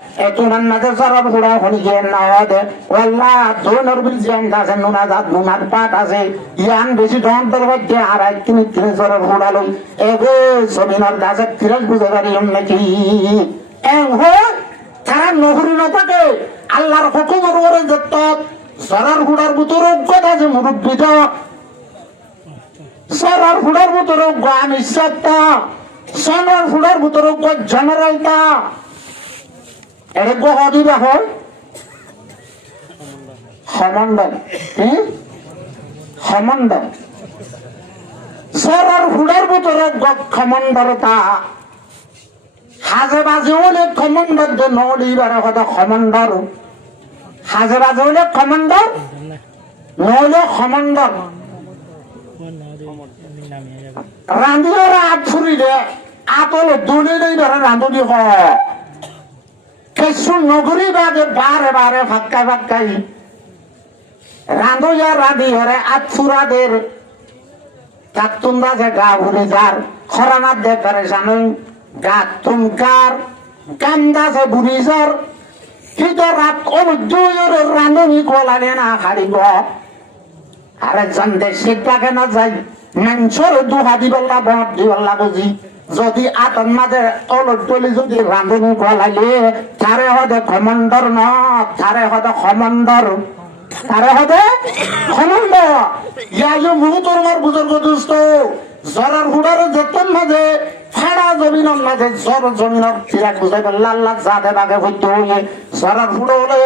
এতুনান মাঝে সরব হুড়া হনি গিয়ে না দে ওয়াল্লাহ দোনর বিলজিয়ান আছে নুনা জাত নুনার পাট আছে ইয়ান বেশি দন্তর মধ্যে আর এক কিনে কিনে সরব হুড়া লই এগো জমিনের গাছে ফিরাজ বুঝে পারিলাম নাকি এং হো তারা নহরি না থাকে আল্লাহর হুকুমের ওরে যত সরার হুড়ার ভিতর অজ্ঞতা আছে মুরব্বিত সরার হুড়ার ভিতর অজ্ঞ আমি সত্তা সরার হুড়ার ভিতর অজ্ঞ জেনারেলটা এটা গহদিবা হয় সমন্বয় সমন্বয় সরার হুড়ার ভিতরে খমন্ডরতা হাজে বাজে হলে খমন্ডর যে নলিবারে হতো খমন্ডর হাজে বাজে হলে খমন্ডর নহলে খমন্ডর রাঁধিওরা আট ফুরিলে আতলে দলিলেই ধরে রাঁধুনি হয় কিছু নগরী বাদে বারে বারে ফাক্কাই ফাক্কাই রাঁধুয়া রাঁধি হরে আতফুরাদের কাতুন্দা যে গা ভরে যার খরানার দে পেরেশান গা তুমকার কান্দা যে বুড়ি যার কিন্তু রাত অনুদ্দুয়ের রাঁধুনি কলালে না খাড়িব আরেকজন দেশে ডাকে না যাই মাংসর দুহা দিবল্লা বট দিবল্লা বুঝি যদি আতন মাঝে অলট টলি যদি রাঁধুনি গলাইলে তারে হদে খমন্দর ন তারে হদে খমন্দর তারে হদে খমন্দর ইয়াইও মুহূর্তর মার বুজুর্গ দুষ্ট জরার হুড়ার যতন মাঝে ফাড়া জমিনের মাঝে জর জমিনের চিরাক বুঝাই বললা আল্লাহ যাতে বাগে হইতে হইয়ে জরার হুড়ো হলে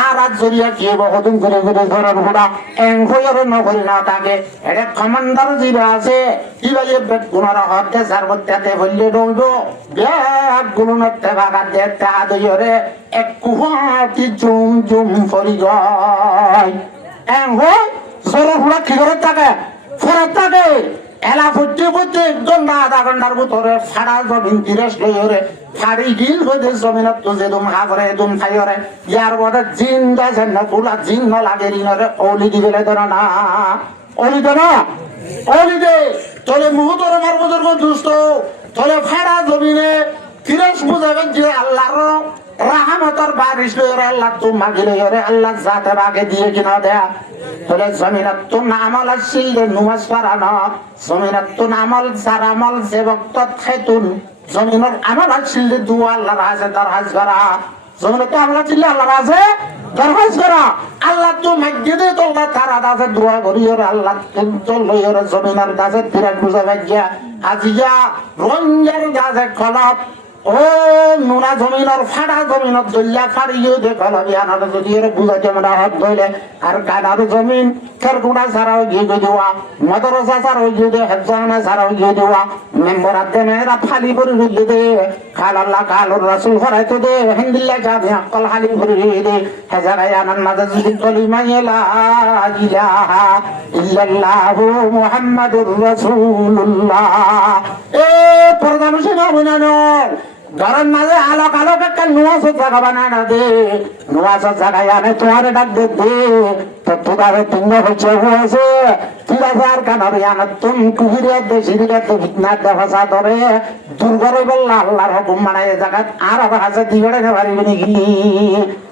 আর আজ জরিয়া কি বহুদিন ঘুরে ঘুরে জরার হুড়া এং হইয়ার নকরি না তাকে এটা কমান্ডার জিবা আছে কিবা যে বেদ গুণার হতে যার মধ্যে হইলে দৌড় ব্যাগ গুণতে বাগা দেখতে আদরে এক কুহাটি জুম জুম ফরি গয় এং হই জরার হুড়া কি করে থাকে ফেরত থাকে এলা ফুটতে ফুটতে 1 ঘন্টা আধা ঘন্টার ভিতরে ফাড়া জমিন তিরস লইরে ফাড়ি গিল হইতে জমিনত তো যে দুম হাগরে দুম খাইরে ইয়ার বড় জিন গাছে না পুলা জিন ন লাগে রিনরে ওলি দিবেলে ধর না ওলি দে না ওলি দে তোলে মুহূর্তরে মার বুজুর্গ দুষ্ট তোলে ফাড়া জমিনে তিরস বুঝাবেন যে আল্লাহর রাহমতের বারিশ লইরে আল্লাহ তো মাগিলে রে আল্লাহ জাতে বাগে দিয়ে কিনা দেয়া তোলে জমিনত তো নামল আসিল নুমাজ পারানো জমিনত তো নামল যার আমল যে বক্ত খাইতুন জমিনের আমল আসিল দুয়া আল্লাহর হাজে দরহাজ করা জমিনত আমল ছিল আল্লাহর হাজে দরহাজ করা আল্লাহ তো মাগিয়ে দে তোলা তারা দাসে দোয়া করিও আল্লাহ তো লইও জমিনের দাসে ফিরাক বুঝাবে গিয়া আজিয়া রঞ্জার দাসে খলপ ও নুনা জমিনের ফাড়া জমিনত জল্লা ফাড়িও দেখল বিয়ানার যদি এর বুঝাইতে আমরা হাত ধইলে আর কাদার জমিন খেরকুড়া ছাড়াও গিয়ে দেওয়া মদরসা ছাড়াও গিয়ে দে হেজানা ছাড়াও গিয়ে দেওয়া মেম্বার আদে মেয়েরা ফালি করে রুগিয়ে দে কাল আল্লাহ কালুর রাসুল হরাইতে দে হিন্দিল্লা যাবে আকল হালি করে দে হেজারাই আনার মাঝে যদি কলিমা লা ইলাহা ইল্লাল্লাহু মুহাম্মাদুর রাসূলুল্লাহ এ পর্দা মুশিনা বনানোর ঘরের মাঝে আলোক আলোক একটা নুয়াশো জায়গা বানায় না দে নুয়াশো জায়গায় আনে তোমার ডাক দে তো তোদারে তিন হচ্ছে হয়েছে ঠিক আছে আর কেন আনা তুমি কুহিরে দেশিরে তো ভিতনার দেফাসা ধরে দুর্গরে বললা আল্লাহর হুকুম মানে এই জায়গা আর আবার হাসে দিগড়ে না পারিবি নাকি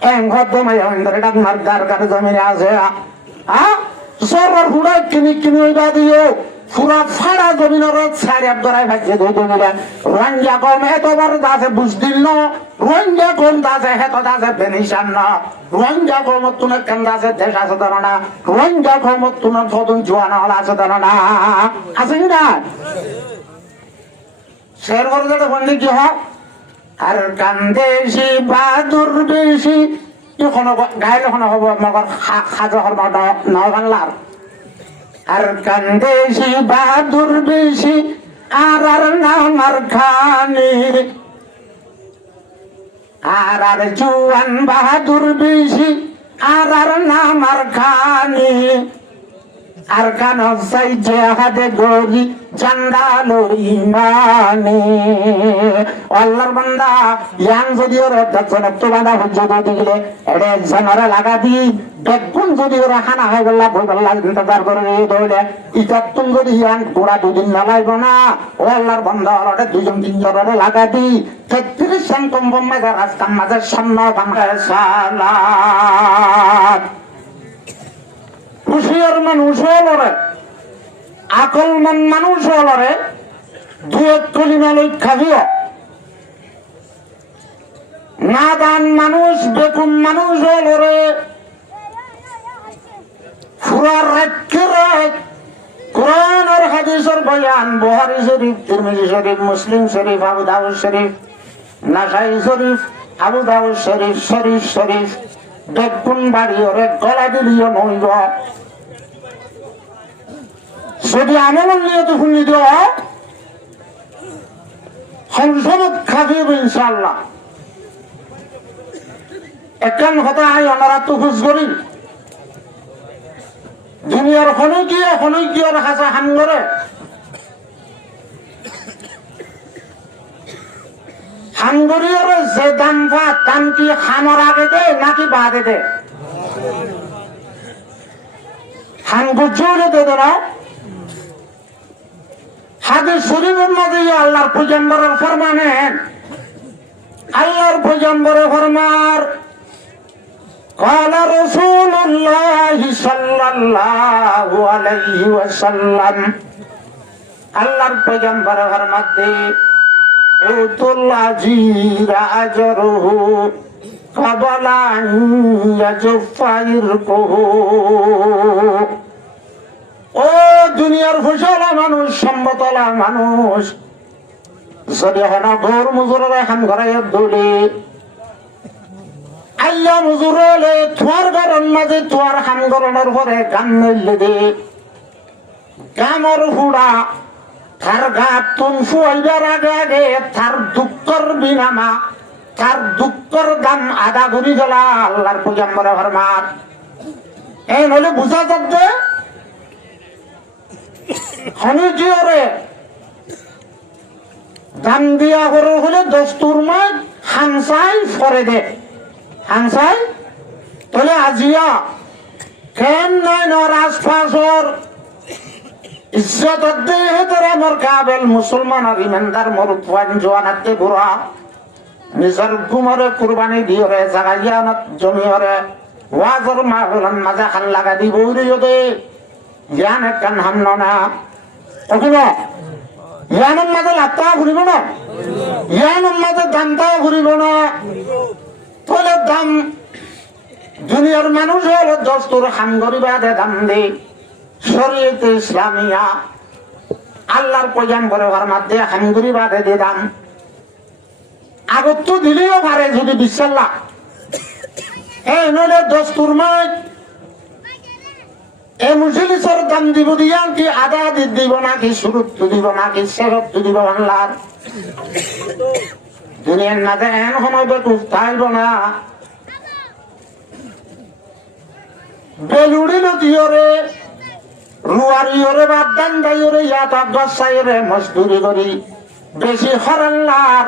এং ঘর তোমায় ধরে ডাক মার গার গার জমিনে আছে সরর হুড়াই কিনি কিনি ওইটা দিও পুরা ফাড়া জমিনের ছাড়ে ধরাই ভাইছে দুইটা রোহিঙ্গা কম এতবার দাসে বুঝদিল ন রোহিঙ্গা কম দাসে হেত দাসে বেনিশান ন রোহিঙ্গা কম তুনে কেন দাসে দেশ আছে ধরো না রোহিঙ্গা কম তুনে থতুন জোয়ান হল আছে ধরো না আছে কি না শের করে যেটা বললি কি হয় আর কান্দেশি বাদুর বেশি এখনো গাইলে এখনো হব মগর খাজা হর নবাংলার আর কান্দেশি বাদুর বেশি আর নামার খানি আর জুয়ান বাহাদুর বেশি আর নামার খানি আর কান সাই যে হাতে গরি জান্ডালো ইমানে আল্লাহর বান্দা ইয়াং যদি ওরা দজনক তো বাঁধা হজ্জ দিলে এড়ে জানারা লাগা দি বেগুন যদি ওরা হানা হয় বললা ভুল বললা ইন্তজার করে দৌড়ে ইতাতুন যদি ইয়াং গোড়া দুদিন নালাইব না ও আল্লাহর বান্দা ওরা দুজন তিনজনের লাগা দি 33 সংকম মাঝে রাস্তার মাঝে সামনে বাংলা সালাত হুশিয়ার মানুষ হলরে আকলমান মানুষ হলরে দুয়ের কলিমা লই খাবিও নাদান মানুষ বেকুম মানুষ হলরে ফুরার রাত কোরআন আর হাদিসের বয়ান বুখারী শরীফ তিরমিজি শরীফ মুসলিম শরীফ আবু দাউদ শরীফ নাসাই শরীফ আবু দাউদ শরীফ শরীফ শরীফ বেকুন বাড়ি ওরে গলা দিলিও নইব যদি আমল নিয়ে তো শুনি দিও সংসদ খাবিব ইনশাআল্লাহ একান কথা আই আমরা তো খুশ করি দুনিয়ার হনৈকিয়র হাসা হাঙ্গরে হাঙ্গরিয়র যে দাম পা দাম কি খামর আগে দে নাকি বাদে দে হাঙ্গুজুরে দে না হাদিস শরীফের মধ্যে আল্লাহর পয়গম্বরের ফরমানে আল্লাহর পয়গম্বরের ফরমান قال رسول الله صلى الله عليه وسلم আল্লাহর পয়গম্বরের ফরমাতে উতুল আজিরা আজরুহু ক্বাবলা ইয়াজফাইরকুহু ও দুনিয়ার ফসলা মানুষ সম্পদলা মানুষ যদি হনা ঘর মুজুরের হাম ঘরাইয়া দৌড়ে আল্লাহ মুজুরলে তোমার ঘরের মাঝে তোমার হাম গরনের পরে গান নইলে দে গামর হুড়া তার গাত তুন ফুয়াইবার আগে আগে তার দুঃখর বিনামা তার দুঃখর দাম আদা ঘুরি গেলা আল্লাহর পয়গম্বরের ফরমান এই নইলে বুঝা যাচ্ছে হনুজিওরে দাম দিয়া করে হলে দস্তুর মাছ হামসাই ফরে দে হামসাই তাহলে আজিয়া কেন নাই নরাজ ফাসর ইজ্জত দে হেতরা মোর কাবেল মুসলমান আর ইমানদার মোর তোয়ান জওয়ানাতে বুড়া নিজের গুমরে কুরবানি দিওরে জাগাইয়ানত জমিওরে ওয়াজর মাহফিলান মাজা খান লাগা দি বউরিও দে ইয়ান কান হামন না ওগুলো ইয়ানের মাঝে লাত্তা ঘুরিব না ইয়ানের মাঝে দামটাও ঘুরিব না তাহলে দাম দুনিয়ার মানুষ হল দস্তুর হাম গরিবাদে দাম দে শরীয়তে ইসলামিয়া আল্লাহর পয়গম্বরের ফরমাতে হাম গরিবাদে দে দাম আগত তো দিলেও পারে যদি বিশাল্লাহ এই নইলে দস্তুর মাছ এই মুজলিসের দাম দিব দিয়া কি আদা দিব নাকি সুরুত দিব নাকি সেরত দিব বাংলার দুনিয়ার মাঝে এন সময় বেকুফ থাকব না বেলুড়ি নদীরে রুয়ারিওরে বা দান্দাইরে ইয়াত গসাইরে মজদুরি করি বেশি হরল্লার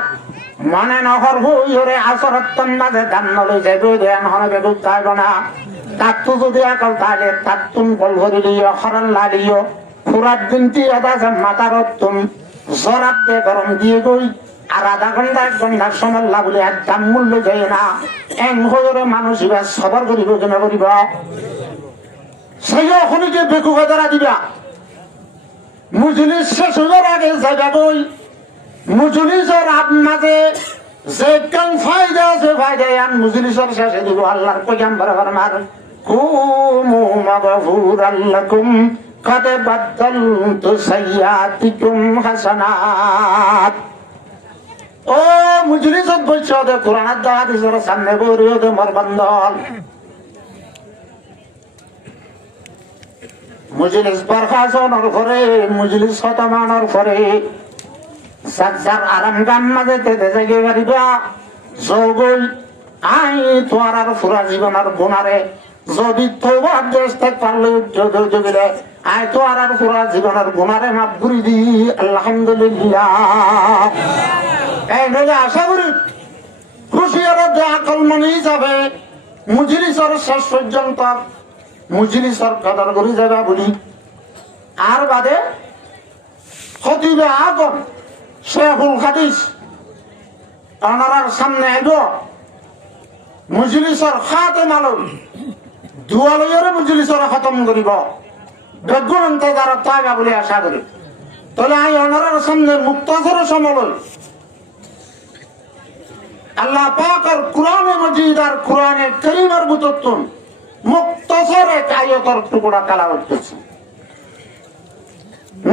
মানে নহর হইরে আসরত্তন মাঝে দাম নলই যাইবে দেন হন বেকুফ থাকব না তাত্তু যদি আকল তাহলে তাত্তুন বল ভরি লিও হরল্লা লিও ফুরাত বিনতি আদা মাতারত তুম জরাত দে গরম দিয়ে গই আর আধা ঘন্টা 1 ঘন্টার সময় লাগলে একদম মূল্য যায় না এন হইরে মানুষ এবার সবার করিব কেন করিব সেই ওখানে বেকু বেদারা দিবা মুজলিস শেষ হইবার আগে যাইবা গই মুজলিসের মাঝে যে কেন ফায়দা আছে ফায়দা আন মুজলিসের শেষে দিব আল্লাহর পয়গম্বর ফরমান কুমু মাগফুরাল লাকুম قد بدلت سيئاتكم حسنات ও মুজলিসত বলছো দে কোরআন দা হাদিসের সামনে বরিও দে মোর বন্ধন মুজলিস বরখাসনের পরে মুজলিস খতমানোর পরে সাজ্জার আরাম গাম মাঝে তেতে জাগে পারিবা জগল আই তোয়ার আর ফুরা জীবনের গুণারে যদি তোবার দেশ থেকে পারলে যোগিলে আয় তো আর পুরা জীবনের গুণারে মাফ করে দি আলহামদুলিল্লাহ। এই নইলে আশা করি খুশি আর যে আকল মনেই যাবে মুজলিসর শেষ পর্যন্ত মুজলিসর কদর করে যাবে বলি। আর বাদে খতিবে আজম শেখুল হাদিস ওনার সামনে আইব মুজলিসর খাতেম আলম দুয়ালয়ের মুজলিসর খতম করিব বেগুন যারা তাইবা বলে আশা করি। তাহলে আমি ওনার সামনে মুক্তাসর সমলয় আল্লাহ পাক আর কোরআনে মজিদ আর কোরআনে কারীমের বুততুন মুক্তাসর এক আয়াতের টুকরা তেলাওয়াত করছি।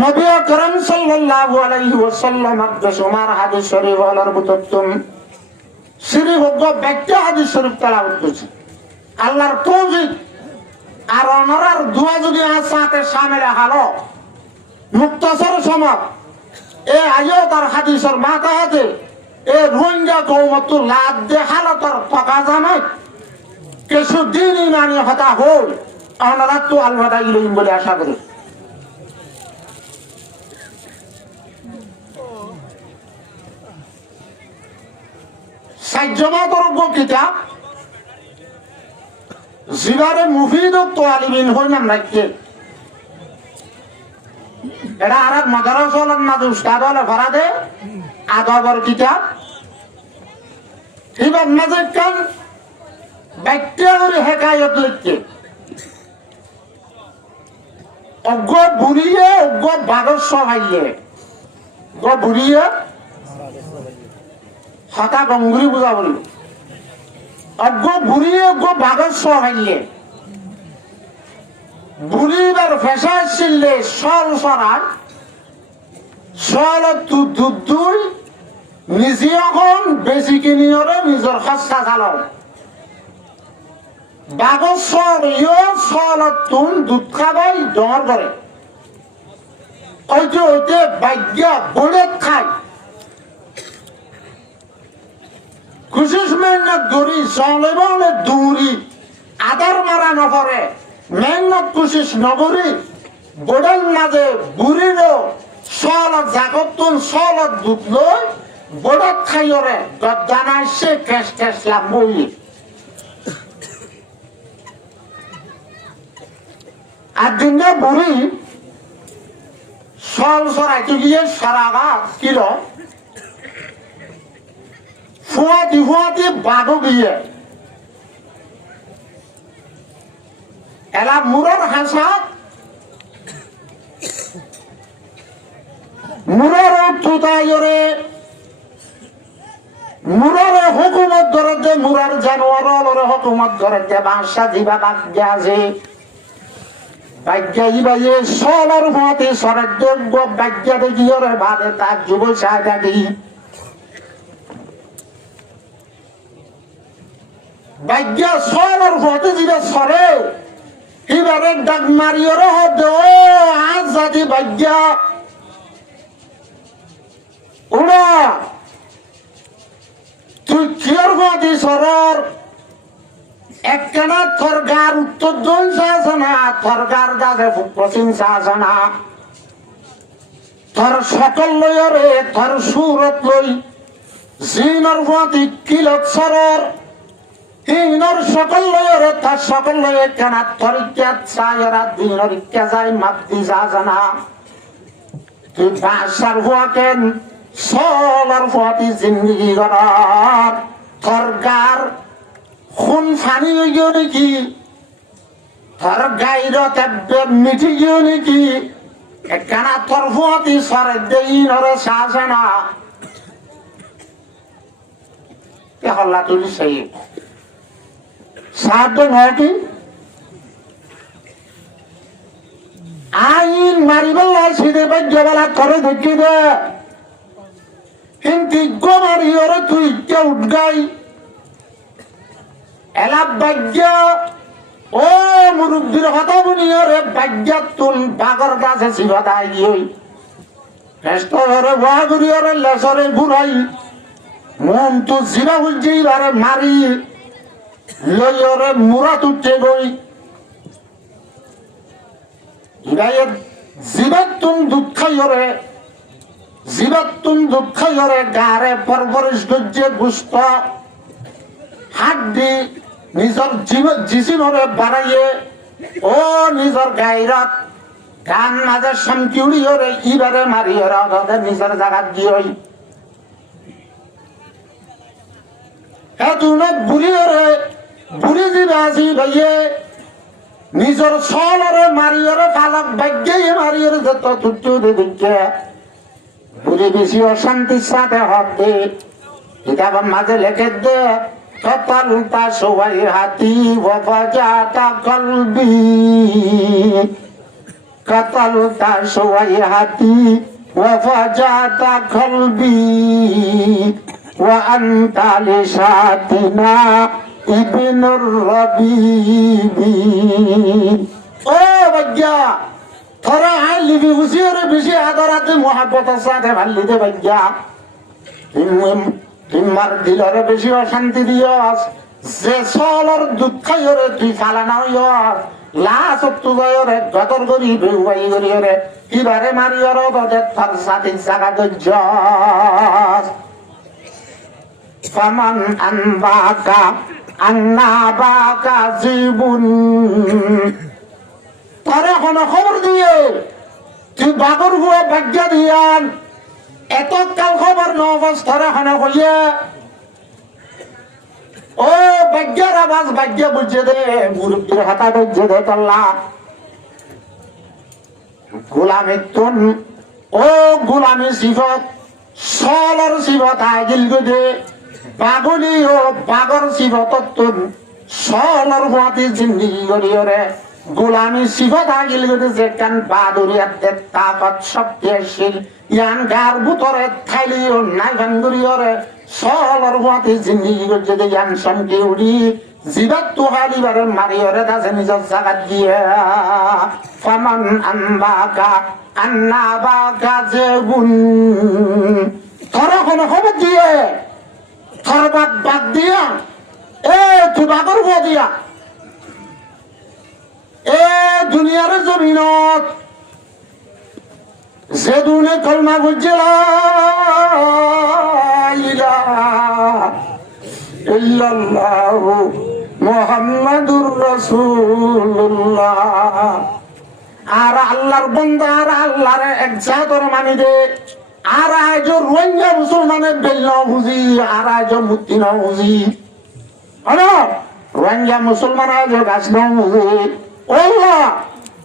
নবী আকরাম সাল্লাল্লাহু আলাইহি ওয়াসাল্লাম আদশুমার হাদিস শরীফ ওয়ালার বুততুন শরীফ ব্যাখ্যা হাদিস শরীফ তেলাওয়াত করছি। আল্লাহর তৌফিক আর ওনার দোয়া যদি সাথে শামিল হলো মুক্তাসর সময় এই আয়াত আর হাদিসের মাথা হাতে এই রোহিঙ্গা কওমত লাদ দে হালতর টাকা জানাই কিছু দিন ইমানি হতা হল ওনারা তো আলবাদা ইলাইহিম বলে আশা করি। সাজ্জামাতর কিতাব জিবারে মুফিদ তালিবিন হই নাম রাখছে। এটা আর মাদ্রাসার মাঝে উস্তাদ হলে ফরাদে আদবর কিতাব এবার মাঝে কান ব্যাখ্যা করে হেকায়ত লিখছে। অজ্ঞ বুড়িয়ে অজ্ঞ বাগস সহাইয়ে বুড়িয়ে হাতা গঙ্গুরি বুঝা বলল অজ্ঞ বুড়িয়ে অজ্ঞ বাগস সহাইয়ে বুড়িবার ফেসা ছিললে সল সরার সল দুই নিজে এখন বেশি কিনিয়রে নিজের খসা চালক বাগস সল তুন দুধ খাবাই ডর করে ওই যে ওইতে বাগ্যা বলে খায় খুশিস মেহনত গড়ি চলে দৌড়ি আদার মারা নপরে মেহনত কুশিস নগরী বোর্ডের মাঝে বুড়ির সলত জাগতুন সলত দুধ লই বোর্ডত খাইরে গদ্দানা সে কেস কেস লাম্বই আর দিনে বুড়ি সল সরাইতে গিয়ে সারাগা কিলো ফুয়াতি বাঘ গিয়ে এলা মুরর হাসাত মুরর তুতাইরে মুরর হুকুমত ধরে যে মুরর জানোয়ার হুকুমত ধরে যে বাসা দিবা বাগ্যা আছে বাগ্যা ইবাইয়ে সলর হতে সরাজ্য বাগ্যা দেখিয়রে বাদে তার যুব সাহায্য বাগ্যা সলর হতে দিবে সরে এবারে ডাক মারিয়র হতে ও আজ জাতি বাগ্যা উড়া তুই কিয়র হতে সরর একখানা থরগার উত্তর জন শাসনা থরগার দাসে পশ্চিম শাসনা থর সকল লয়রে থর সুরত লই জিনর হতে কিলত সরর ইনর সকল লয়রে তার সকল লয়ে কেনা থরিক্যাত সায়রা দিনর ইচ্ছা যায় মাপতি শাসনা তুই বাসার হুয়াকেন সলর হতে জিন্দগি গড়ার থরগার খুন ফানি গিয়ে নাকি তোর গাইর মিঠি গিয়ে নাকি একখানা তোর ফুয়াতি সরে দেই নরে শাসে না হল্লা তুলি সেই সাহায্য নয় কি আইন মারিবেল সিদে বাজ্যবেলা করে দেখি দে কিন্তু মারি ওরে তুই কে উঠগাই এলা বাগ্যা ও মুরব্বীর কথা বুনিয়রে বাগ্যা তুল বাগর গাছে শিবাদাই গিয়ে ফেস্ট ঘরে বাগুরিয়রে লেসরে ঘুরাই মন তো জিরা বুঝছি বারে মারি লইয়রে মুরা তুটে গই গায়ের জীবাত্তুন দুধ খাইরে গারে পরপরিশ গজ্জে গুস্ত হাড্ডি নিজর জিসিমরে বাড়াইয়ে ও নিজর গাইরত গান মাঝে শান্তি উড়িয়রে ইবারে মারিয়রে ওদের নিজের জায়গা দিয়ই এতুনত বুড়ি দিবে আসি ভাইয়ে নিজের সলরে মারিয়রে ফালক ভাগ্যে মারিয়রে যত তুচ্ছু দিকে বুড়ি বেশি অশান্তির সাথে হবে কিতাবের মাঝে লেখে দে কতলতা সবাই হাতি ওয়াফাজাতা কলবি কতলতা সবাই হাতি ওয়াফাজাতা কলবি ওয়া আনতা লিশাতিনা ইবনুর রবিবি ও বাগ্যা তোরা আই লিবি হুসিয়রে বেশি আদরাতে মোহাব্বতের সাথে ভাল্লি দে বাগ্যা তোমার দিলরে বেশি অশান্তি দিয়স যে সলর দুঃখাইরে তুই ফালানা হইয়স লাশ তুজরে গতর করি বেউবাই করিরে কিবারে মারিয়র ওদের তার সাথে জায়গা দজ্জস ফামান আনবাকা আন্নাবাকা জীবন তারে কোন খবর দিয়ে তুই বাগর হুয়া ভাগ্য দিয়ান এত কাল খবর ন অবস্থারে হনে হইয়া ও ভাগ্যের আওয়াজ ভাগ্য বুঝে দে মুরব্বীর হাতা বুঝে দে তল্লা গোলামি তুন ও গোলামি সিফত সলর সিফত আগিল গদে পাগলি ও পাগর সিফত তুন সলর হুয়াতি জিন্দিগি করিয়রে গোলামি সিফত আগিল গদে যে কান বাদুরিয়াতে তাকত শক্তিশীল ইয়ান গার বুতরে থাইলিও নাই ভাঙ্গুরিয়রে সলর হুয়াতি জিন্দিগি করছে যে ইয়ান শান্তি উড়ি জিবাত তুহালিবারে মারিয়রে দাসে নিজের জায়গা দিয়ে ফামান আনবাকা আন্নাবাকা যেগুন তোরা কোনো খবর দিয়ে তোর বাদ দিয়া এ তুই বাগর হুয়া দিয়া এ দুনিয়ার জমিনত যে দুনে কলমা বুঝছে লা ইলাহা ইল্লাল্লাহু মুহাম্মাদুর রাসূলুল্লাহ আর আল্লাহর বান্দা আর আল্লাহর এক জাতর মানি দে আর আজ রোহিঙ্গা মুসলমানের বেল না বুঝি আর আজ মুক্তি না বুঝি হলো রোহিঙ্গা মুসলমান আজ গাছ না বুঝি ওল্লা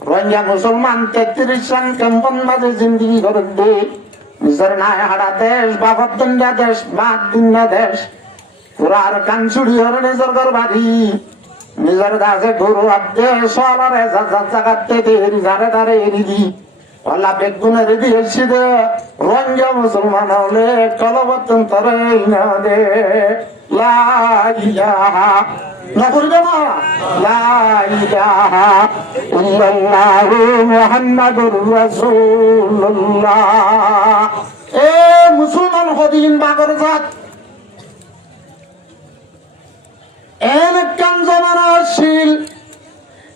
রোহিঙ্গা মুসলমান 33 রান কেমন মাঝে জিন্দিগি করে দে নিজের নাই হারা দেশ বাবর দণ্ডা দেশ বাদ দিন্দা দেশ পুরার কানসুড়ি হরে নিজের ঘর বাড়ি নিজের দাসে গরু আদে সলারে জাগাতে দেরি ধারে ধারে এরি দি ওলা বেগুনে রেডি হয়েছি দে রোহিঙ্গা মুসলমান হলে কলবতন তরে না দে লা ইলাহা না করবে না লা ইলাহা ইল্লাল্লাহু মুহাম্মাদুর রাসূলুল্লাহ এ মুসলমান হদিন বাগর জাত এনকান জমানা আসছিল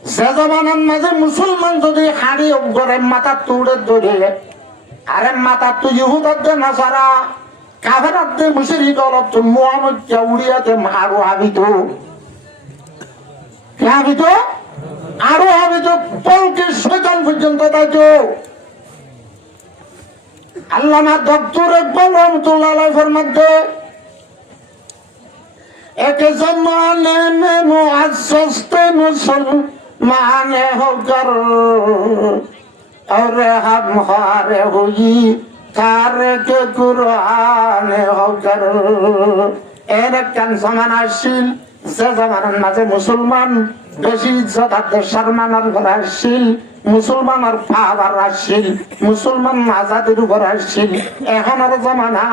যে জমানার মাঝে মুসলমান যদি হাড়ি অগ্গরে মাথা তুড়ে ধরে আরে মাথা তুই ইহুদাতে নাসারা কাফেরাতে মুশরিক অলপ তো মুহাম্মদ কে উড়িয়াতে আরো হাবিত কে হাবিত আরো হাবিত পলকে শয়তান পর্যন্ত তাইতো আল্লামা ডক্টর ইকবাল রহমাতুল্লাহ আলাইহি ফরমাতে एक जमाने में मुअज़्ज़ज़ थे मुसलमान होकर और हम हारे हुई तारिक कुरान होकर এরকম zaman আসছিল যে জামানার মাঝে মুসলমান বেশি ইজ্জত আর সম্মানের উপর আসছিল মুসলমানের পাওয়ার আসছিল মুসলমান আজাদের উপর আসছিল এখনের জামানা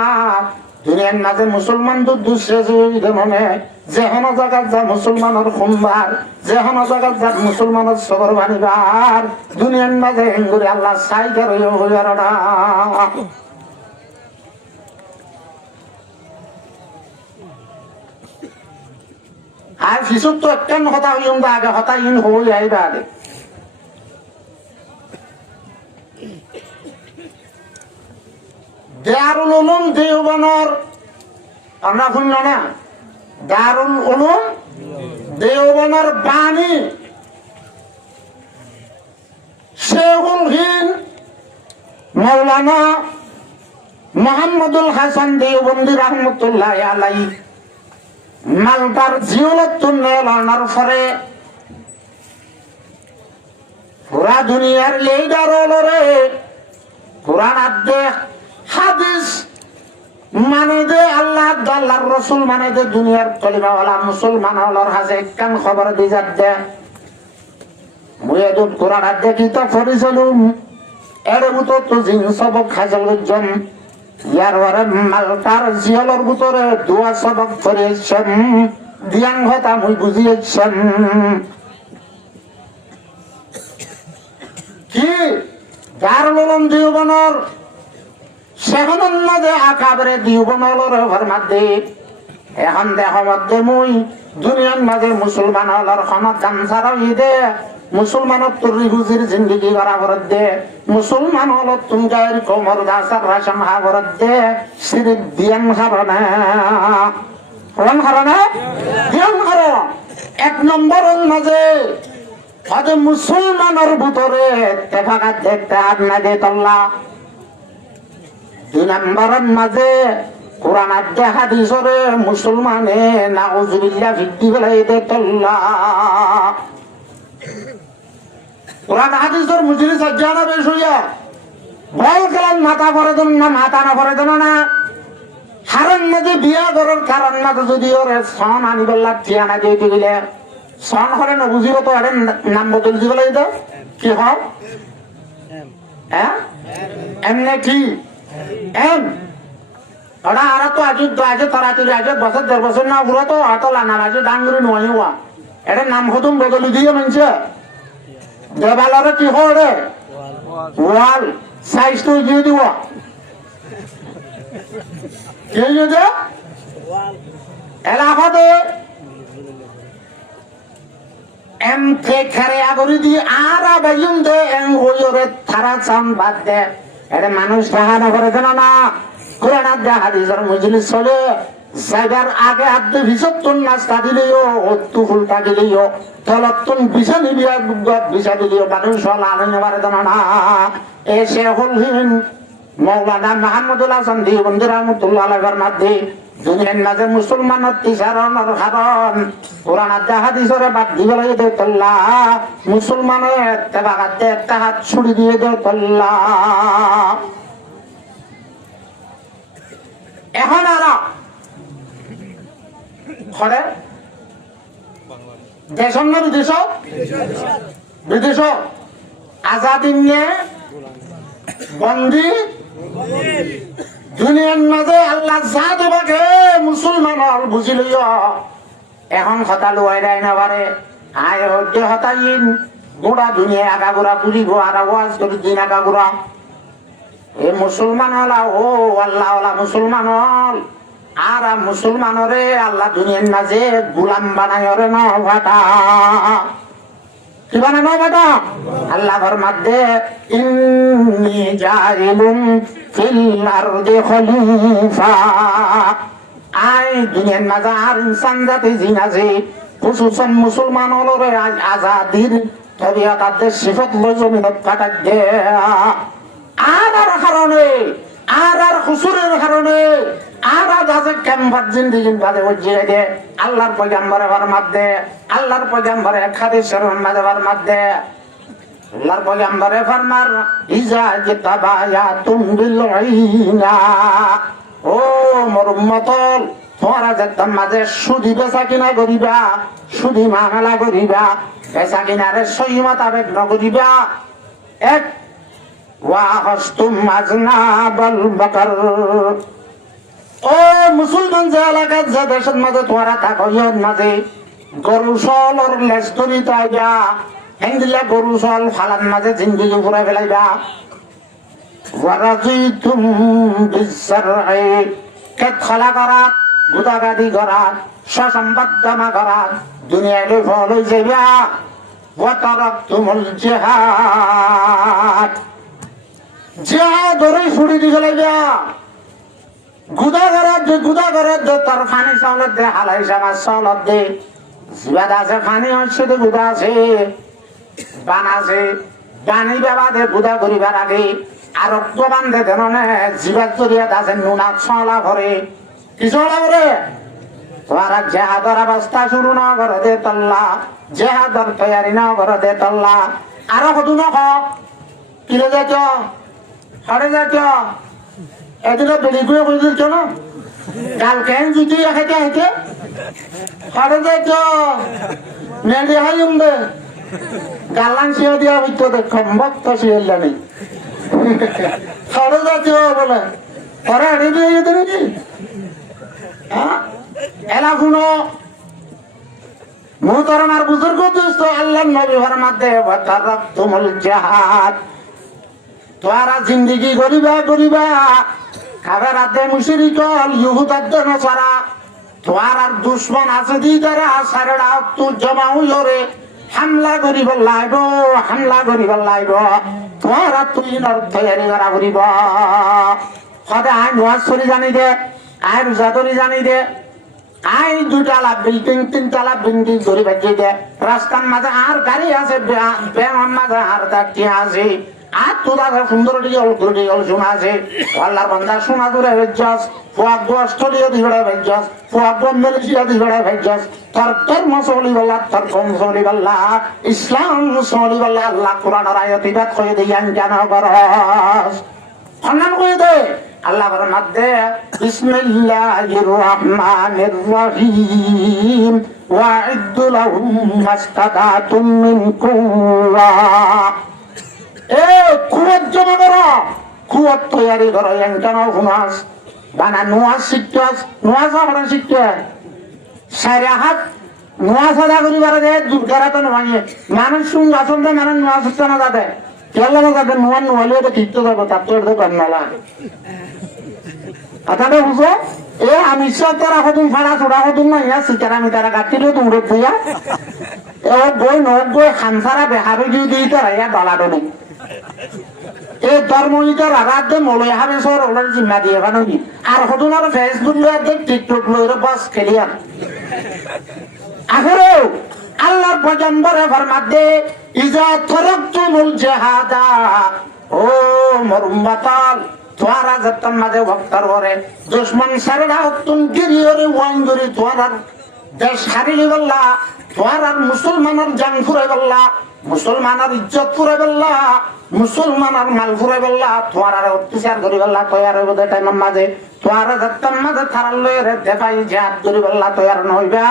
দুনিয়ার মাঝে মুসলমান তো দুঃশ্রেষ্ঠ মনে যেহন জায়গার যা মুসলমানের সোমবার যেহন জায়গার যা মুসলমানের সবর বানিবার দুনিয়ার মাঝে হেঙ্গুরি আল্লাহ সাইকার হইয়ার না আর কিছু তো একখান হতা হইম আগে হতা ইন হই আইবা দারুল উলুম দেওবনের আমরা শুনল না দারুল উলুম দেওবনের বাণী শেখুল হিন্দ মৌলানা মোহাম্মদুল হাসান দেওবন্দি রহমতুল্লাহ আলাইহি মালদার জিওলতুন নেলানোর পরে পুরা দুনিয়ার লিডার হলরে কোরআন আদে হাদিস মানে দে আল্লাহ আল্লাহর রাসূল মানে দে দুনিয়ার কলিমাওয়ালা মুসলমান হলর হাজে কান খবর দি যাচ্ছে মুয়াদুল কোরআন আদে কি তো ফরিসলুম এর ভিতর তো জিন সবক হাজল জন ইয়ার ওরে মালটার জিয়লর ভিতরে দোয়া সবক ফরিসম দিয়াং কথা মুই বুঝিয়েছেন কি দারুল উলুম দেওবনের সেখানের মাঝে আকাবরে দেওবনলর মধ্যে এখন দেহ মধ্যে মুই দুনিয়ার মাঝে মুসলমান হলর ক্ষমত গামছার দে মুসলমানত তুরি হুজির জিন্দগি করা ভরত দে মুসলমান হল তুমগায়ের কোমর দাসার রাসম হা ভরত দে সিরিপ দিয়ান হারনা কোন হারনা দিয়ান হার এক নম্বরের মাঝে আদে মুসলমানের ভিতরে তেফাকাত দেখতে আর না দে তল্লা দুই নম্বরের মাঝে কোরআন আদে হাদিসরে মুসলমানে নাউজুবিল্লাহ ফিদ্দি বেলাই দে তল্লা কোরআন হাদিসর মুজলিস জানা বেশ হইয়া বল খেলান মাথা ভরে দেন না মাথা না ভরে দেন না হারান মাঝে বিয়া করার কারণ মাঝে যদি ওরে সন আনিবেল্লা ঠিয়ানা দিয়ে দিলে সন হলে না বুঝিব তো আরে নাম বদল দিব লাগে তো কি হব এমনি কি এম ওরা আর তো আজ তাড়াতাড়ি আজ বছর 1.5 বছর না ঘুরা তো অত লানা আছে ডাঙ্গুরি নয় হওয়া এটা নাম হতুম বদলি দিয়ে মানছে দেবালরে কি হরে ওয়াল সাইজ তো দিয়ে দিব কে দিয়ে এলাকাতে এম খেরে আগরি দিয়ে আর বাইন দে এম ওয়রে থারা চাম বাদ দে এটা মানুষ দেখানো করে দেন না কোরআন আদে হাদিসের মজলিস চলে যাইবার আগে আদে ভিসত্তন নাস্তা দিলেও অত্তু ফুলটা দিলেও তলত্তন বিছা নিবিয়া বিছা দিলেও মানুষ হল আনে পারে দেন না এ শেখুল হিন্দ মৌলানা মোহাম্মদুল হাসান দেওবন্দি রহমতুল্লাহ আলাইহির মধ্যে দুনিয়ার মাঝে মুসলমানের তিসারণের কারণ কোরআন আদে হাদিসরে বাদ দিবে লাগে দে তল্লা মুসলমানের তেবাগাতে একটা হাত ছুড়ি দিয়ে দে তল্লা এখন আর ঘরে দেশ না বিদেশ বিদেশ আজাদি নিয়ে বন্দি দুনিয়ার মাঝে আল্লাহ যা দেবাকে মুসলমান হল বুঝি লইয় এখন কথা লুয়াই দেয় না পারে আয় হতে হতাইন গোড়া দুনিয়া আগাগোড়া পুরিব আর ওয়াজ করে দিন আগাগোড়া এ মুসলমান হলা ও আল্লাহ মুসলমান হল আর মুসলমানরে আল্লাহ দুনিয়ার মাঝে গুলাম বানায় রে না ভাটা কি বানানো বেটা আল্লাহর মধ্যে ইন্নী জাইলুন ফিল আরদি খলিফা আই দুনিয়ার মাঝে আর ইনসান জাতি জিন আছে খুশুসান মুসলমান হলরে আজাদির তবিয়ত আদে সিফত লই জমিনত কাটাই দে আর কারণে আর হুসুরের কারণে আর আছে কেমবাদ জিন্দিগির বাদে বুঝিয়ে দে আল্লাহর পয়গম্বরে ফরমাতে আল্লাহর পয়গম্বরে হাদিসের মধ্যে আল্লাহর পয়গম্বরে ফরমার ইজা জিতাবায়াতুম বিল আইনা ও মোর উম্মতল তোমরা যেতাম মাঝে সুদি বেচা কিনা করিবা সুদি মামলা করিবা বেচা কিনারে সহি মোতাবেক নকরিবা এক ওয়াহস্তুম আজনাবাল বাকার ও মুসলমান যে এলাকার যে দেশের মাঝে তোমরা থাকো ইহর মাঝে গরু সলর লেজ ধরি তাইবা হেন্দিলা গরু সল ফালার মাঝে জিন্দগি ঘুরে ফেলাইবা ওয়ারাজিতুম বিসসারঈ কেত খলা করাত গুদাগাদি করাত সসম্পদ জমা করাত দুনিয়ায় লই ফল হই যাইবা ওয়া তারাকতুমুল জিহাদ জিহাদ ধরে ছুড়ি দি ফেলাইবা গুদা করে দে তোর ফানি চাউলত দে হালাই সামাজ চাউলত দে জিবাদ আছে ফানি হচ্ছে তো গুদা আছে বান আছে বানি বাবা দে গুদা করিবার আগে আর অক্টবান দে দেন জিবাদ জরিয়াত আছে নুনাত চলা ভরে কি চলা ভরে তোমার জেহাদর অবস্থা শুরু না করে দে তল্লা জেহাদর তৈয়ারি না করে দে তল্লা আরো কদু নখ কিরে যাচ্ছ হরে যাচ্ছ এদিকে বেড়ি করে করে দিচ্ছ না কালকে জুতি খাইতে খাইতে হরে যাচ্ছ মেডি হাই উমবে গালান শিও দিয়া হইতো দেখম ভক্ত শিয়াল্লা নেই হরে যাচ্ছ বলে হরে হারিয়ে দিয়ে যেতে নাকি হ্যাঁ এলা শুনো মুহতারামার বুজুর্গ দোস্ত আল্লাহর নবী ফরমাতে ওয়া তারাকতুমুল জিহাদ তোরা জিন্দেগি করিবা কাফেরাতে মুশরিকল ইহুদাতে নসারা তোরার দুশমন আছে দি তারা সারেডা তু জমা হইরে হামলা করিব লাইব তোরা তুই নর তৈয়ারি করিব সদা আই নোয়াজ চলি জানি দে আই রোজাদরি জানি দে আই দুটালা বিল্ডিং তিনতলা বিল্ডিং ধরে বাজিয়ে দে রাস্তার মাঝে আর গাড়ি আছে ব্যায়ামের মাঝে আর দাঁড়িয়ে আছে আর তোরা সুন্দর দিকে শোনা আছে আল্লাহর বান্দা শোনা ধরে ভেজাস ফুয়াগ্য অস্ট্রেলিয়া দিঘড়া ভেজাস ফুয়াগ্য মালয়েশিয়া দিঘড়া ভেজাস তোর মসলি বল্লা তোর কম সলি বল্লা ইসলাম সলি বল্লা আল্লাহ কোরআন আয়াতিবাদ কয়ে দিয়ে জ্ঞান করস সম্মান করে দে আল্লাহ ফরমাতে বিসমিল্লাহির রহমানির রহিম ওয়া'iddু লাহুম মাস্তাতাতুম মিন কুওয়া এ কুওয়াত জমা করো কুওয়াত তৈয়ারি করো এনকানো হুনাস বানা নোয়াজ শিখতাস নোয়াজ আমরা শিখতে সারা হাত নোয়াজ আদা করিবার দে দুর্গারাত নয় মানুষ সঙ্গে আসলে মানুষ নোয়াজ শিখতে না যাবে কেলা না যাবে নোয়ালে তো ঠিক তো যাবে তার তো এটা কন্নলা কথাটা বুঝো এ আমি সব তারা হতুন ফাড়া ছোড়া হতুন না ইয়া সিতারা মিতারা কাটিলে তোমরা দিয়া ও বই নক বই খানসারা বেহাবে দিও দিই তারা ইয়া বালাডো নেই এই ধর্মনীতার রাত দে মলয় হাবে সর ওলার জিম্মা দিয়ে বানাবি আর হতুন আর ফেসবুক লয়ে টিকটক লয়ে বাস খেলিয়ার আখেরো আল্লাহর পয়গম্বরে ফরমাতে ইজা তারাকতুমুল জিহাদা ও মোর উম্মতাল তোরা যতন মাঝে ভক্তর করে দুশমন সারেডা তুন গিরিয়রে ওয়াঙ্গরি তোরা দেশ হারিয়ে বললা তোরা মুসলমানের জান ফুরাই বললা মুসলমানের ইজ্জত ফুরাই বললা মুসলমানের মাল ফুরাই বললা তোরা অত্যাচার করি বললা তৈয়ার হইব দে টাইম মাঝে তোরা যতন মাঝে থারার লয়ে দেখাই জিহাদ করি বললা তৈয়ার নইবা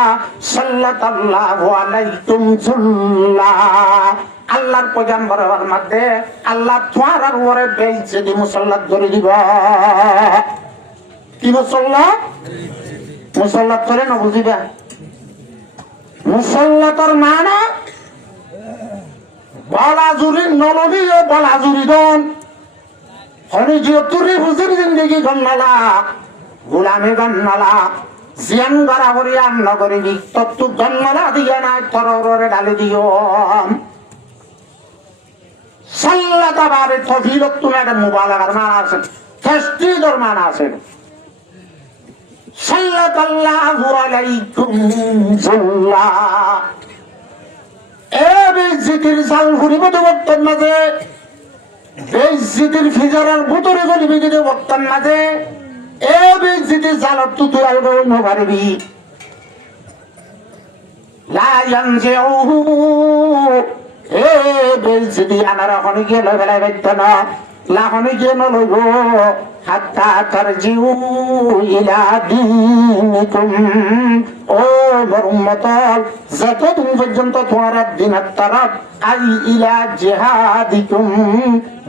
সাল্লাল্লাহু আলাইকুম সাল্লাহ আল্লাহর পয়গম্বরের মধ্যে আল্লাহ তোমার উপরে বেইজ্জতি মুসল্লাত ধরে দিব কি মুসল্লাত করে না বুঝিবা মুসল্লাতর মানে বলাজুরি নলবি ও বলাজুরি দন হরি জিয়তুরি হুজুর জিন্দেগি গন্নালা গোলামি গন্নালা জিয়ান গড়া হরিয়ান নগরী তত্ত্ব গন্নালা দিয়া নাই তররে ডালি দিও সাল্লাতাবারে তফিলত তুমি একটা মুবালাগার মান আছে তসদিদর মান আছে সাল্লাতাল্লাহু আলাইকুম সাল্লাহ এ বেজিতির জাল ঘুরিব তো বক্তন মাঝে বেজিতির ফিজারের ভিতরে গলিবি যদি বক্তন মাঝে এ বেজিতির জালত তুই আলব নভারিবি লা ইয়ানজিউহু এ বেলসিদি আনারা খনি গিয়ে লই ফেলাই বাইত না লাখনি গিয়ে নলইব হাত্তা তারজিউ ইলা দীনিকুম ও মোর উম্মতল যতদিন পর্যন্ত তোমার দিনের তরফ আই ইলা জিহাদিকুম